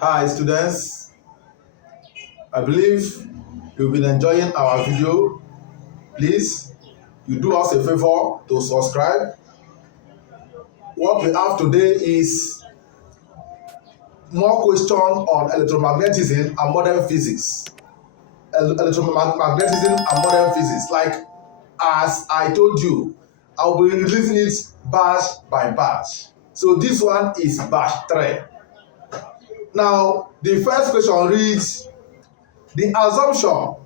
Hi students, I believe you've been enjoying our video. Please, you do us a favor to subscribe. What we have today is more question on electromagnetism and modern physics. Electromagnetism and modern physics. Like as I told you, I'll be releasing it batch by batch. So this one is batch 3. Now, the first question reads, the assumption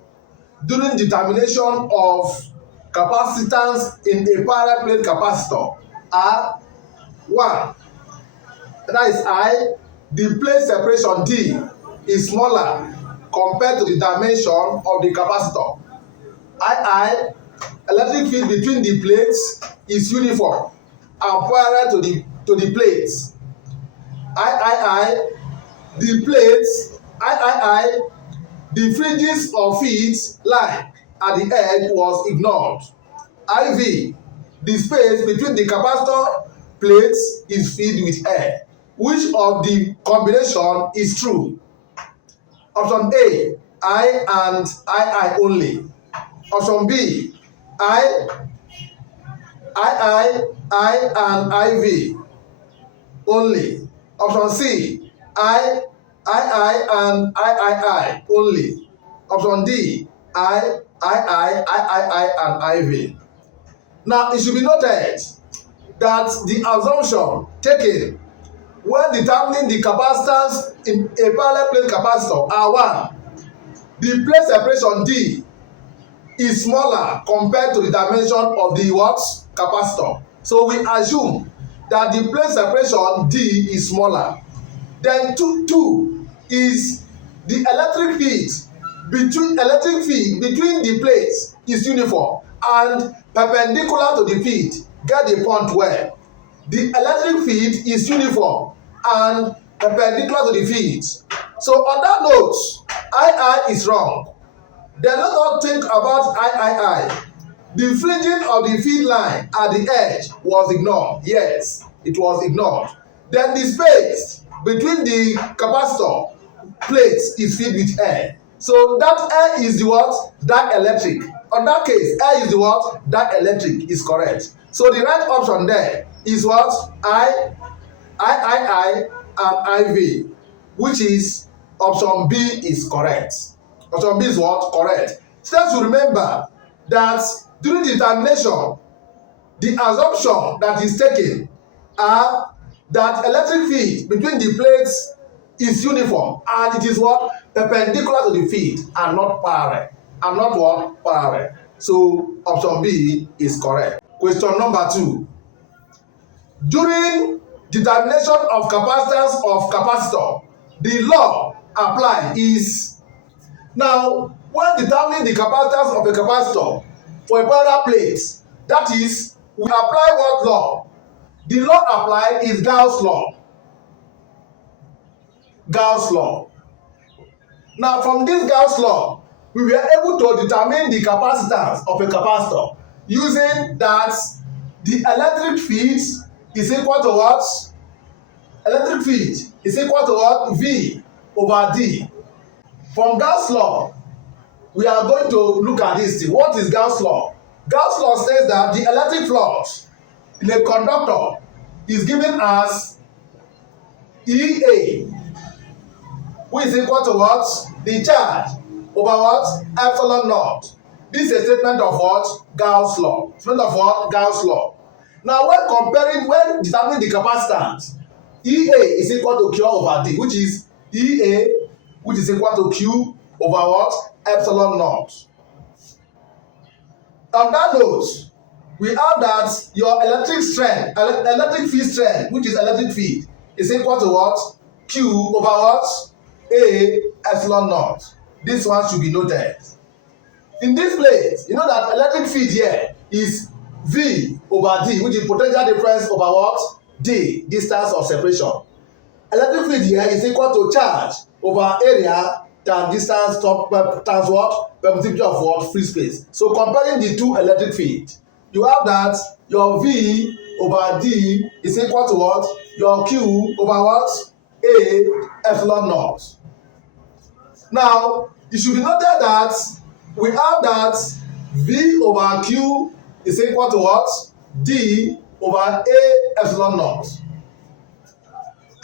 during determination of capacitance in a parallel plate capacitor are 1. That is I, the plate separation D is smaller compared to the dimension of the capacitor. II, electric field between the plates is uniform and parallel to the plates. III, the plates, the fringes of its line at the edge was ignored. IV, the space between the capacitor plates is filled with air. Which of the combination is true? Option A, I and II only. Option B, I and IV only. Option C, I and III only. Option D, I and IV. Now, it should be noted that the assumption taken when determining the capacitance in a parallel plate capacitor are 1. The plate separation D is smaller compared to the dimension of the what? Capacitor. So we assume that the plate separation D is smaller. Then 2 is the electric field between the plates is uniform and perpendicular to the field. Get the point where the electric field is uniform and perpendicular to the field. So on that note, II is wrong. Then let us think about III. The fringing of the field line at the edge was ignored. Yes, it was ignored. Then the space between the capacitor plates is filled with air. So that air is the what? Dielectric. On that case, air is the what? Dielectric is correct. So the right option there is what? I and IV, which is option B is correct. Option B is what? Correct. Students should remember that during the determination, the assumption that is taken are that electric field between the plates is uniform and it is what? Perpendicular to the field and not parallel. And not what? Parallel. So option B is correct. Question number 2. During determination of capacitance of capacitor, the law applied is, now when determining the capacitance of a capacitor for a parallel plate, that is, we apply what law? The law applied is Gauss law. Gauss law. Now from this Gauss law, we were able to determine the capacitance of a capacitor using that the electric field is equal to what? Electric field is equal to what? V over D. From Gauss law, we are going to look at this thing. What is Gauss law? Gauss law says that the electric flux in a conductor is given as EA, which is equal to what? The charge over what? Epsilon naught. This is a statement of what? Gauss law. Statement of what? Gauss law. Now, when determining the capacitance, EA is equal to Q over D, which is EA, which is equal to Q over what? Epsilon naught. On that note, we have that your electric field strength, which is electric field, is equal to what? Q over what? A epsilon naught. This one should be noted. In this place, you know that electric field here is V over D, which is potential difference over what? D, distance of separation. Electric field here is equal to charge over area times distance times what? Permittivity of what? Free space. So comparing the two electric fields, you have that your V over D is equal to what? Your Q over what? A epsilon naught. Now, it should be noted that we have that V over Q is equal to what? D over A epsilon naught.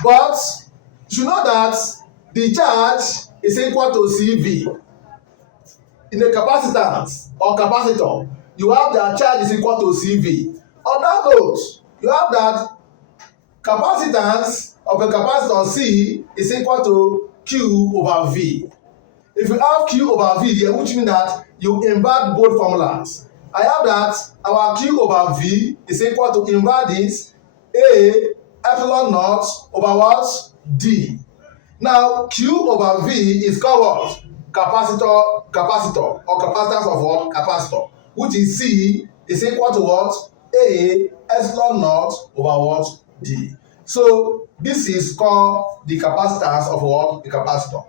But you should know that the charge is equal to CV. In a capacitance or capacitor, you have that charge is equal to CV. On that note, you have that capacitance of a capacitor C is equal to Q over V. If you have Q over V here, which means that you invert both formulas. I have that our Q over V is equal to invert this A epsilon naught over what? D. Now, Q over V is called what? Capacitor or capacitance of what? Capacitor, which is C is equal to what? A epsilon naught over what? D. So this is called the capacitance of what? The capacitor.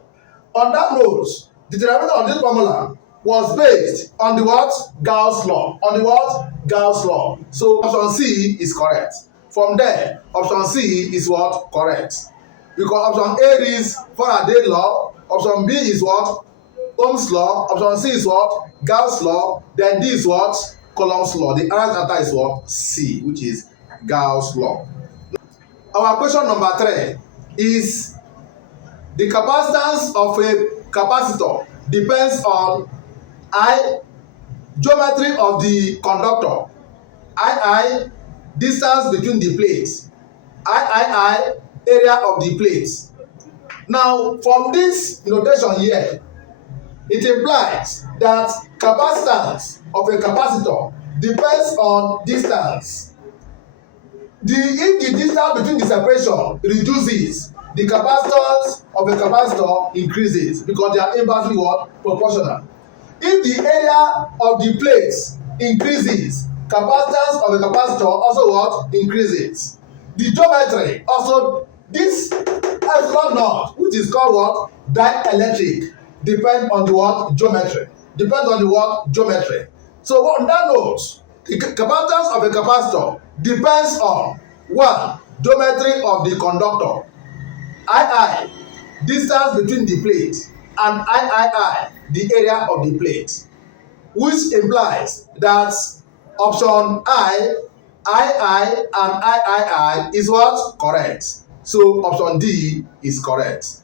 On that note, the derivation of this formula was based on the what? Gauss law. On the what? Gauss law. So option C is correct. From there, option C is what? Correct. Because option A is Faraday law, option B is what? Ohm's law, option C is what? Gauss law, then D is what? Coulomb's law. The right answer is what? C, which is Gauss law. Our question number 3 is the capacitance of a capacitor depends on I, geometry of the conductor, I, distance between the plates, I, area of the plates. Now, from this notation here, it implies that capacitance of a capacitor depends on distance. If the distance between the separation reduces, the capacitance of a capacitor increases because they are inversely what? Proportional. If the area of the plates increases, capacitance of a capacitor also what? Increases. The geometry also, this epsilon naught, which is called what? Dielectric, depend on the what? Geometry. Depends on the what? Geometry. So on that note, the capacitance of a capacitor depends on 1. Geometry of the conductor, I, distance between the plate, and I, the area of the plate, which implies that option I, and I is what? Correct. So option D is correct.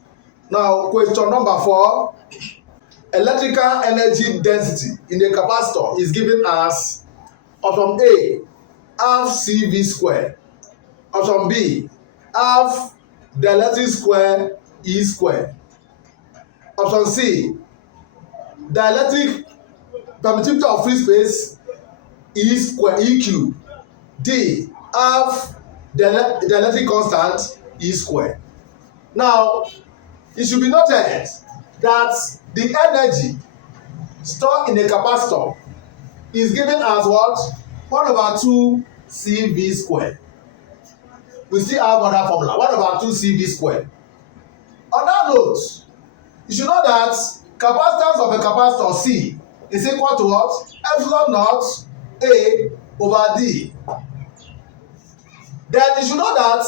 Now, question number 4. Electrical energy density in a capacitor is given as option A, half CV square. Option B, half the electric square E square. Option C, the electric permittivity of free space E square E cube. D, half the electric constant E square. Now, it should be noted that the energy stored in a capacitor is given as what? 1/2 CV square. We still have another formula, 1/2 CV square. On that note, you should know that capacitance of a capacitor C is equal to what? Epsilon naught A over D. Then you should know that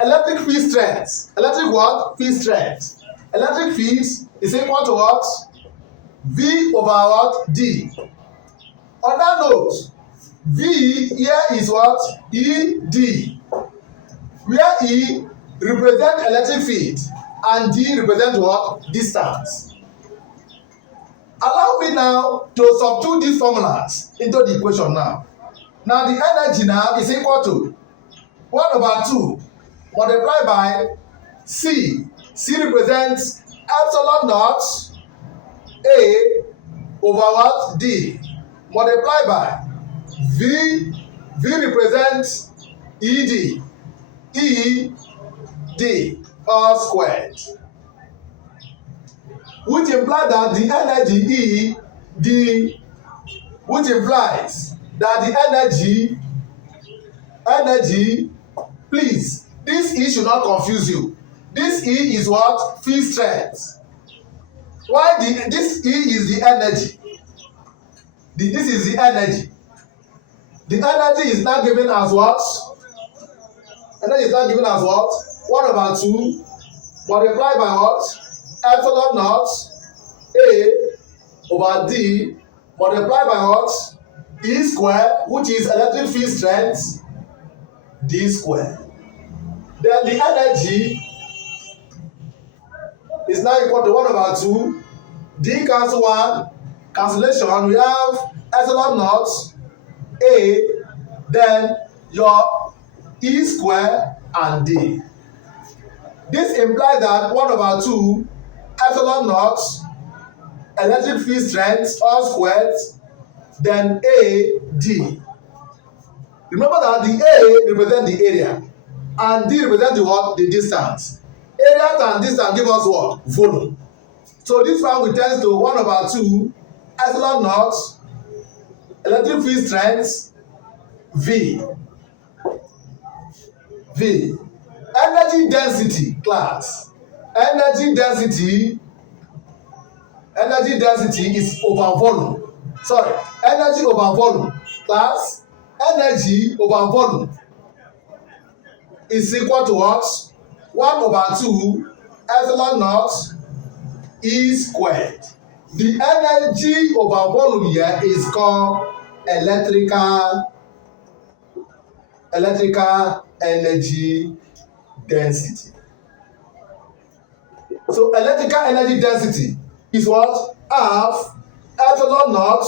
electric field strength, electric what? Field strength. Electric field is equal to what? V over what? D. On that note, V here is what? ED. Where E represent electric field and D represent what? Distance. Allow me now to substitute these formulas into the equation now. Now the energy now is equal to 1/2 multiplied by C. C represents epsilon naught A over what? D. Multiplied by V. V represents ED. ED all squared. Which implies that the energy which implies that the energy, please, this E should not confuse you. This E is what? Field strength. Why this E is the energy? This is the energy. The energy is now given as what? Energy is now given as what? 1/2 multiply by what? Epsilon naught A over D multiply by what? E square, which is electric field strength, D square. Then the energy is now equal to 1 over 2. D cancel 1. Cancellation, we have epsilon naught A, then your E square and D. This implies that 1 over 2 epsilon naught electric field strength all squared, then A D. Remember that the A represents the area and D represents the what? The distance. Area and distance give us what? Volume. So this one will tend to 1 over 2 epsilon naught electric field strength V. V. Energy density class. Energy density is over volume. Sorry, energy over volume class. Energy over volume is equal to what? 1 over 2 epsilon naught E squared. The energy over volume here is called electrical energy density. So electrical energy density is what? Half epsilon naught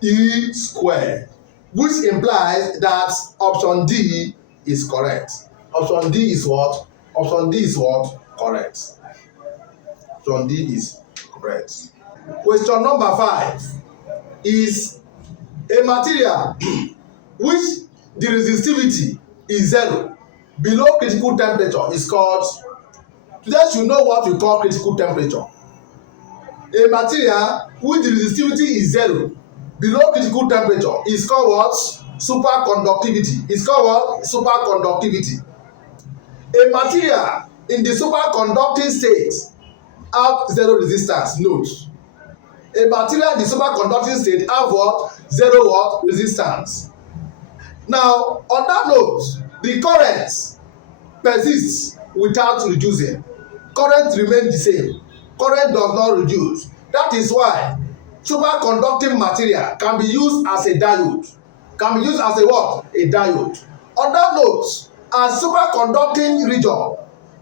E squared, which implies that option D is correct. Option D is what? Option D is what? Correct. Option D is correct. Question number 5 is a material which the resistivity is 0 below critical temperature is called. Today you know what we call critical temperature. A material which the resistivity is 0 below critical temperature is called what? Superconductivity. It's called what? Superconductivity. A material in the superconducting state have 0 resistance. Note. A material in the superconducting state have what? 0 what? Resistance. Now, on that note, the current persists without reducing. Current remains the same. Current does not reduce. That is why superconducting material can be used as a diode. Can be used as a what? A diode. On that note, as superconducting region,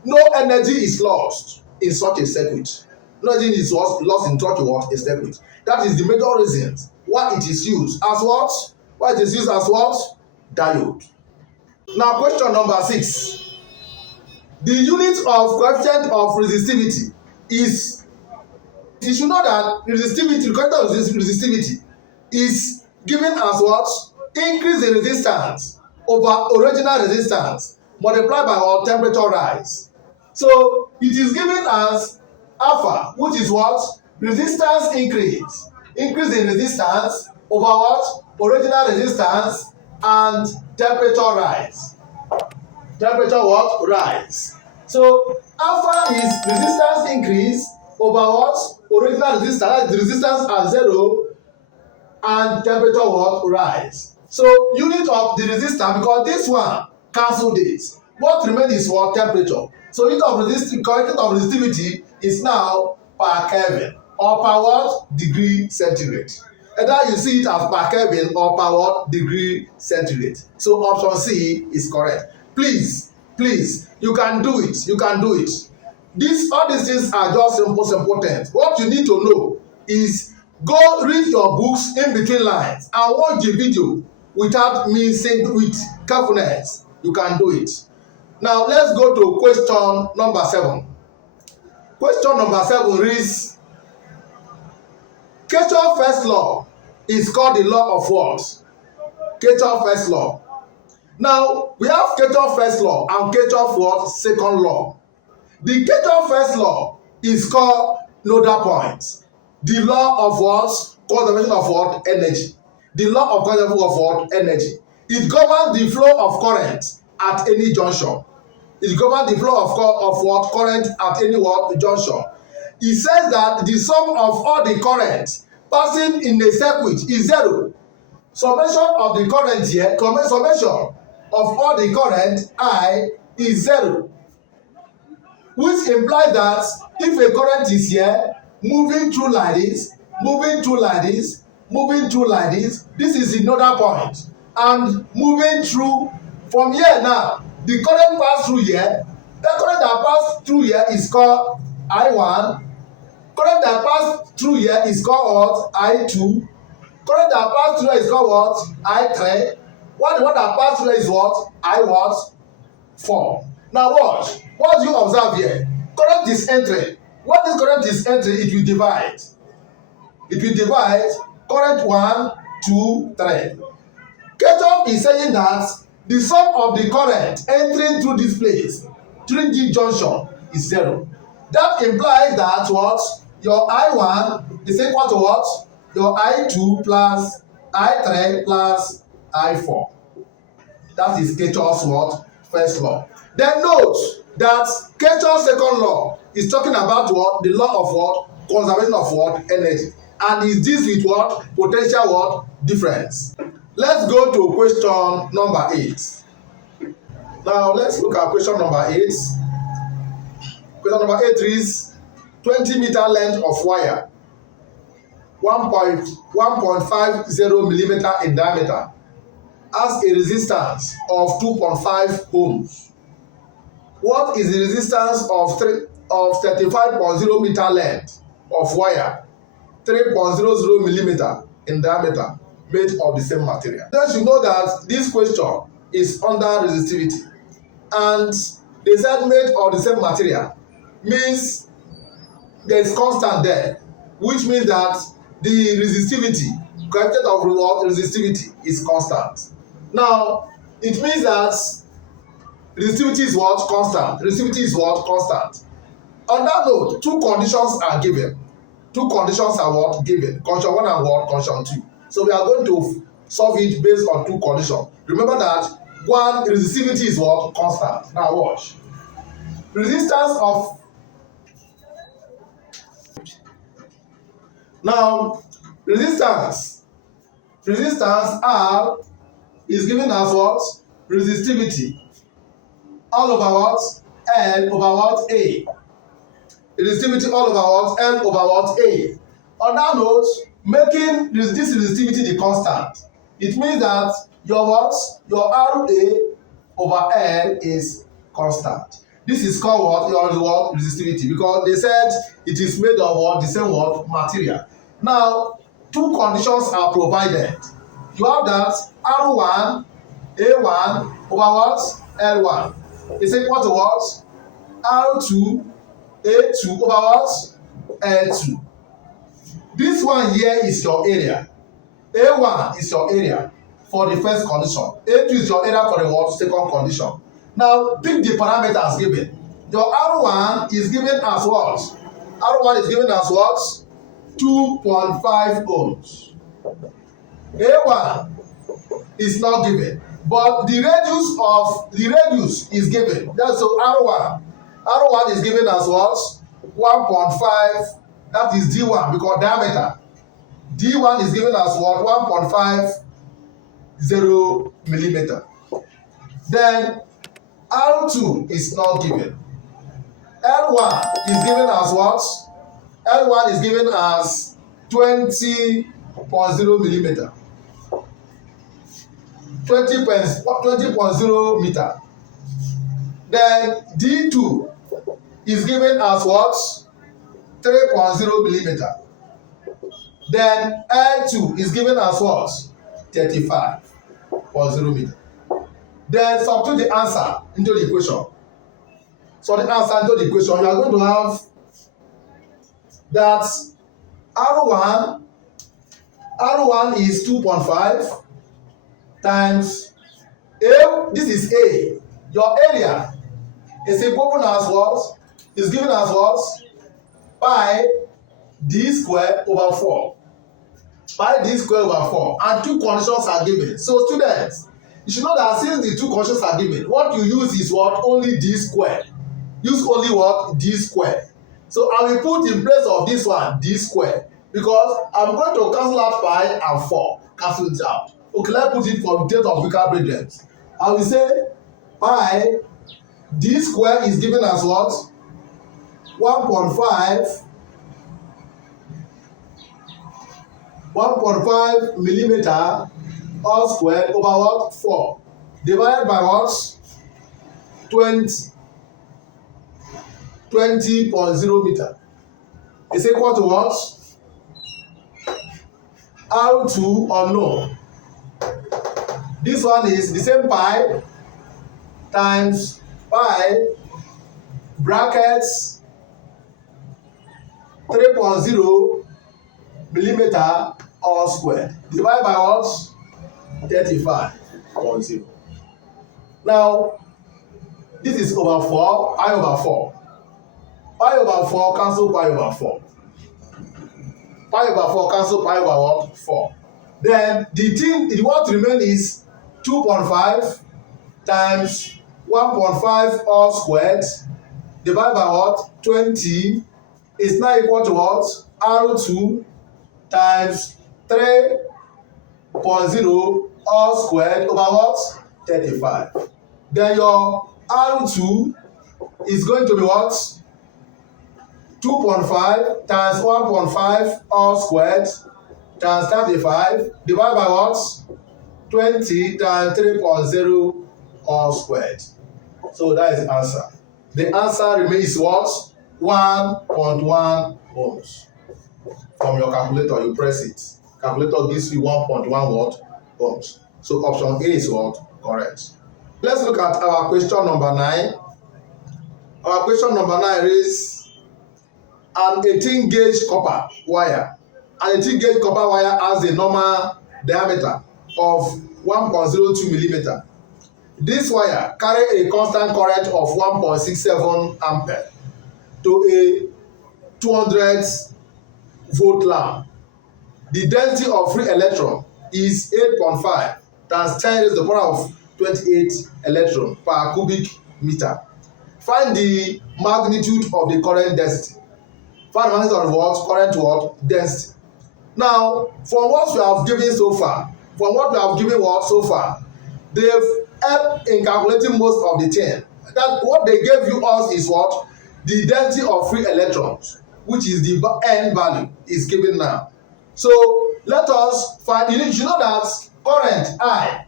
no energy is lost in such a circuit. No energy is lost in such a what? A circuit. That is the major reason why it is used as what? Why it is used as what? Diode. Now question number 6. The unit of coefficient of resistivity is, you should know that resistivity, the coefficient of resistivity is given as what? Increase in resistance over original resistance multiplied by what? Temperature rise. So it is given as alpha, which is what? Resistance increase. Increase in resistance over what? Original resistance and temperature rise. Temperature what? Rise. So alpha is resistance increase over what? Original resistance. The resistance at 0 and temperature what? Rise. So unit of the resistance, because this one cancel this. What remains is what? Temperature. So unit of resistivity is now per Kelvin or per what? Degree centigrade. Either you see it as per Kelvin or per what? Degree centigrade. So option C is correct. Please, you can do it. You can do it. All these things are just simple things. What you need to know is go read your books in between lines and watch the video without missing with carefulness. You can do it. Now let's go to question number 7. Question number 7 reads, Kirchhoff's first law is called the law of what? Kirchhoff's first law. Now we have Kirchhoff's first law and Kirchhoff's what? Second law. The Kirchhoff's first law is called nodal point. The law of what? Conservation of what? Energy. The law of conservation of what? Energy. It governs the flow of current at any junction. It governs the flow of what? Current at any what? Junction. It says that the sum of all the current passing in a circuit is 0. Summation of the current here, summation of all the current I is 0. which implies that if a current is here, moving through like this, moving through like this, moving through like this, this is another point, and moving through from here now, the current pass through here, the current that pass through here is called I1, current that pass through here is called what? I2, current that pass through here is called what? I3, what that pass through here is what? I what? 4. Now watch. What do you observe here? Current is entering. When this current is entering, it will divide. It will divide current 1, 2, 3. Kirchhoff is saying that the sum of the current entering through this place, through this junction, is 0. That implies that what? Your I1 is equal to what? Your I2 plus I3 plus I4. That is Kirchhoff's what? First law. Then note that Kirchhoff's second law is talking about what? The law of what? Conservation of what? Energy. And is this with what? Potential what? Difference. Let's go to question number 8. Now let's look at question number 8. Question number 8 reads 20-meter length of wire, 1.50 millimeter in diameter, has a resistance of 2.5 ohms. What is the resistance of 35.0 meter length of wire, 3.00 millimeter in diameter, made of the same material? Then you know that this question is under resistivity, and they said made of the same material means there is constant there, which means that the resistivity, coefficient of resistivity, is constant. Now, it means that resistivity is what? Constant. Resistivity is what? Constant. On that note, two conditions are given. Two conditions are what? Given. Condition 1 and what? Condition 2. So we are going to solve it based on two conditions. Remember that one, resistivity is what? Constant. Now watch. Resistance of resistance R is given as what? Resistivity all over what? L over what? A. Resistivity all over what? L over what? A. On that note, making this resistivity the constant, it means that your what? Your RA over L is constant. This is called what? Your what? Resistivity, because they said it is made of what? The same what? Material. Now, two conditions are provided. You have that R1, A1 over what? L1 is equal to what? R2, A2 over what? L2. This one here is your area. A1 is your area for the first condition. A2 is your area for the what? Second condition. Now, pick the parameters given. Your R1 is given as what? R1 is given as what? 2.5 ohms. A1 is not given, but the radius is given. That's so R1 is given as what? 1.5. That is D1 because diameter. D1 is given as what? 1.50 millimeter. Then R2 is not given. L1 is given as what? L1 is given as 20.0 millimeter. 20.0 meter. Then D2 is given as what? 3.0 millimeter. Then L2 is given as what? 35.0 meter. Then substitute the answer into the equation. So the answer into the equation, you are going to have that R1 is 2.5 times A. This is A. Your area is given as what? Is given as what? Pi d square over 4. Pi d square over 4. And two conditions are given. So students, you should know that since the two conditions are given, what you use is what? Only d square. Use only what? D square. So I will put in place of this one d square because I'm going to cancel out pi and 4. Cancel it out. Okay, let's put it for the of weaker brethren. I will say pi d square is given as what? 1.5 millimeter all squared over what? 4. Divided by what? 20.0 meter is equal to what? R2 unknown. This one is the same pi times pi brackets 3.0 millimeter all squared. Divided by what? 35.0. Now, this is over 4, I over 4. Pi over 4 cancel pi over 4. Pi over 4 cancel pi over what? 4. Then the what remain is 2.5 times 1.5 all squared divided by what? 20 is now equal to what? R2 times 3.0 all squared over what? 35. Then your R2 is going to be what? 2.5 times 1.5 all squared times 35 divided by what? 20 times 3.0 all squared. So that is the answer. The answer remains what? 1.1 ohms. From your calculator, you press it. Calculator gives you 1.1 what? Ohms. So option A is what? Correct. Let's look at our question number 9. Our question number 9 is an 18 gauge copper wire. An 18 gauge copper wire has a normal diameter of 1.02 millimeter. This wire carries a constant current of 1.67 ampere to a 200 volt lamp. The density of free electron is 8.5 times 10 raised to the power of 28 electron per cubic meter. Find the magnitude of the current density. Find the magnitude of what? Current what? Density. Now, from what we have given so far, they've helped in calculating most of the thing. That what they gave you us is what? The density of free electrons, which is the n value, is given now. So let us find. You should know that current I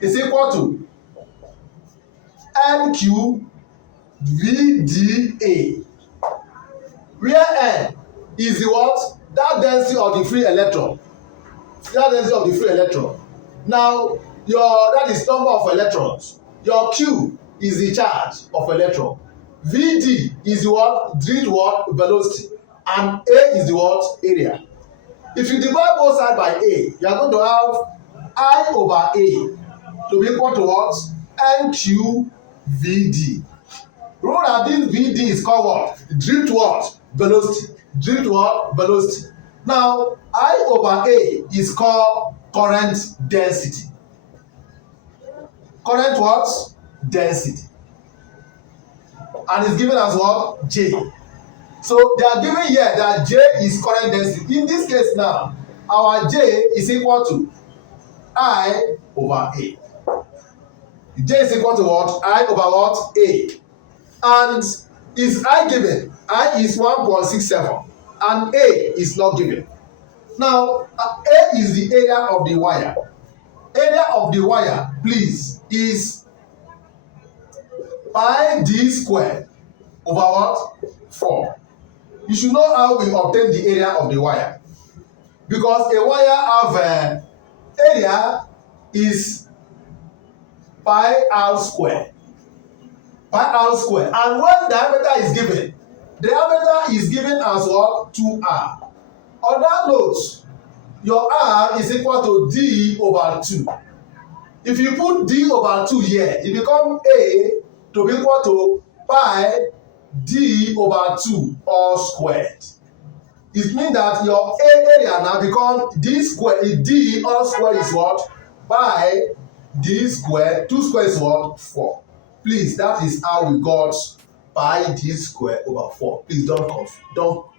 is equal to NQ VDA, where N is the what? That density of the free electron. Now, that is number of electrons. Your Q is the charge of electron. VD is the what? Drift what? Velocity. And A is the what? Area. If you divide both sides by A, you are going to have I over A to be equal to what? NQ VD. Remember that this VD is called what? Drift what? Velocity. Drift what? Velocity. Now, I over A is called current density. Current what? Density. And it's given as what? J. So they are given here that J is current density. In this case now, our J is equal to I over A. J is equal to what? I over what? A. And is I given? I is 1.67 and A is not given. Now, A is the area of the wire. Area of the wire, please, is pi d squared over what? 4. You should know how we obtain the area of the wire. Because a wire have area is pi r squared. Pi r squared. And when diameter is given as what? 2r. On that note, your r is equal to d over 2. If you put d over 2 here, it becomes a to be equal to pi d over 2 all squared. It means that your area now becomes d squared. D all squared is what? Pi d squared. 2 squared is what? 4. Please, that is how we got pi d squared over 4. Please don't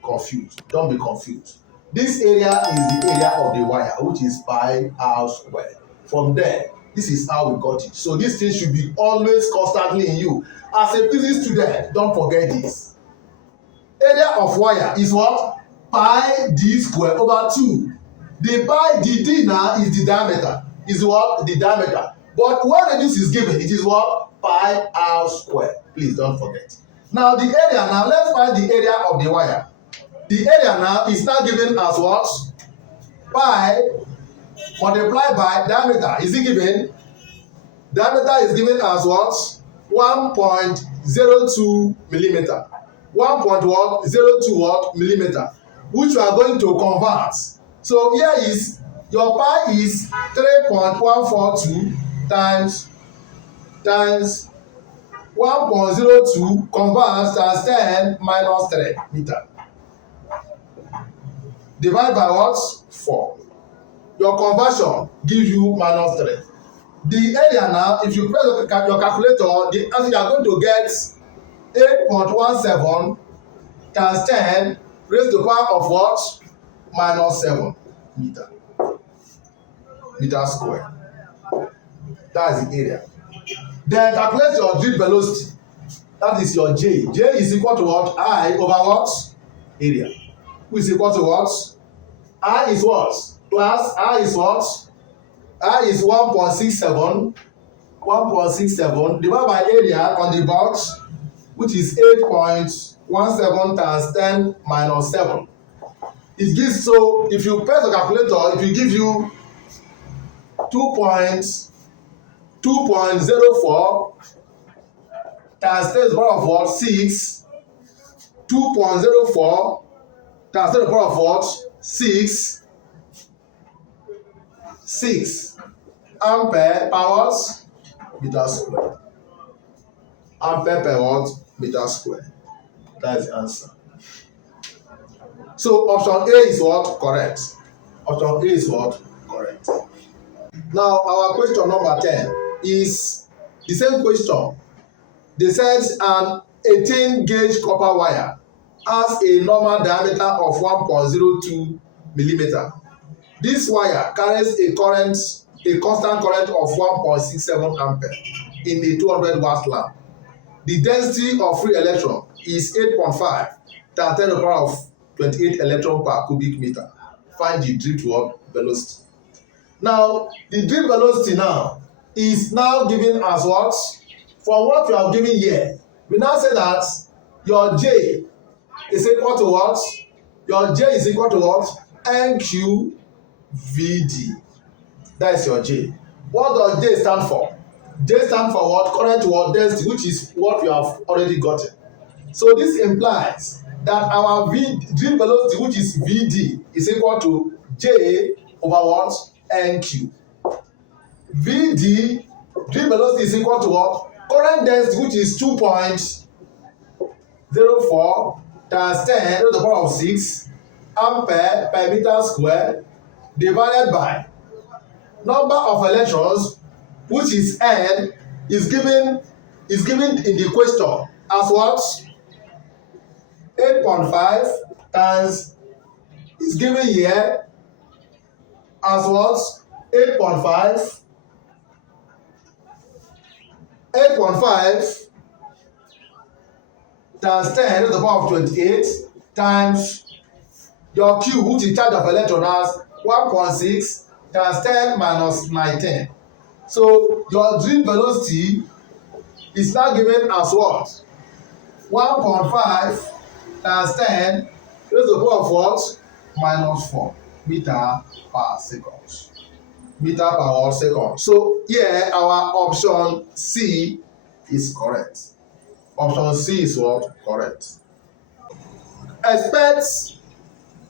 confuse. Don't be confused. This area is the area of the wire, which is pi r squared. From there, this is how we got it. So this thing should be always constantly in you. As a physics student, don't forget this. area of wire is what? Pi d square over 2. The pi d now is the diameter. Is what? The diameter. But when radius is given, it is what? Pi r square. Please don't forget. Now the area, now let's find the area of the wire. The area now is now given as what? Pi multiplied by diameter. Is it given? Diameter is given as what? 1.02 millimeter. 1.02 what? Millimeter. Which we are going to convert. So here is your pi is 3.142 times 1.02 converts as 10 minus 3 meter. Divide by what? 4. Your conversion gives you minus 3. The area now, if you press your calculator, the answer you are going to get 8.17 times 10 raised to the power of what? Minus 7 meter. Meter square. That is the area. Then calculate your drip velocity. That is your J. J is equal to what? I over what? Area. Which is equal to what? I is what? Plus I is what? I is 1.67. 1.67 divided by area on the box, which is 8.17 times 10 minus 7. It gives, so if you press the calculator, it will give you 2.04 times 10 to the power of what? 6. 2.04 times 10 to the power of what? 6 ampere per what? Meter square. Ampere per what? Meter square. That is the answer. So option A is what? Correct. Option A is what? Correct. Now our question number 10 is the same question. They said an 18 gauge copper wire has a normal diameter of 1.02 millimeter. This wire carries a constant current of 1.67 ampere in a 200 watt lamp. The density of free electron is 8.5 times 10 to the power of 28 electron per cubic meter. Find the drip velocity. Now, the drip velocity now is now given as what? From what we have given here, we now say that your J is equal to what? Your J is equal to what? NQVD. That is your J. What does J stand for? J stand for what? Current what? Density, which is what we have already gotten. So this implies that our drip velocity, which is VD, is equal to J over what? NQ. VD, drip velocity, is equal to what? Current density, which is 2.04 times 10 to the power of 6 ampere per meter square divided by number of electrons, which is N, is given in the question as what? 8.5 times is given here as what? 8.5 times 10 to the power of 28 times your Q, which is charge of electron, as 1.6 times 10 minus 19. So your drip velocity is now given as what? 1.5 times 10 raised to the power of what? Minus 4 meter per second. Meter per second. So here our option C is correct. Option C is what? Correct. Expect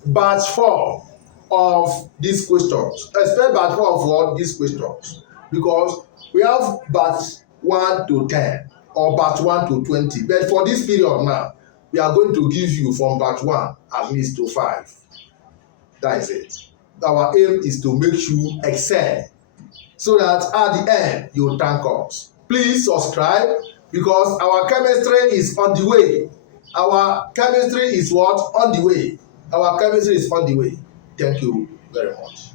batch 4 of these questions. Expect batch 4 of what? These questions. Because we have batch 1 to 10 or batch 1 to 20. But for this period now, we are going to give you from batch 1 at least to 5. That is it. Our aim is to make you excel so that at the end you will thank us. Please subscribe because our chemistry is on the way. Our chemistry is what? On the way. Our chemistry is on the way. Thank you very much.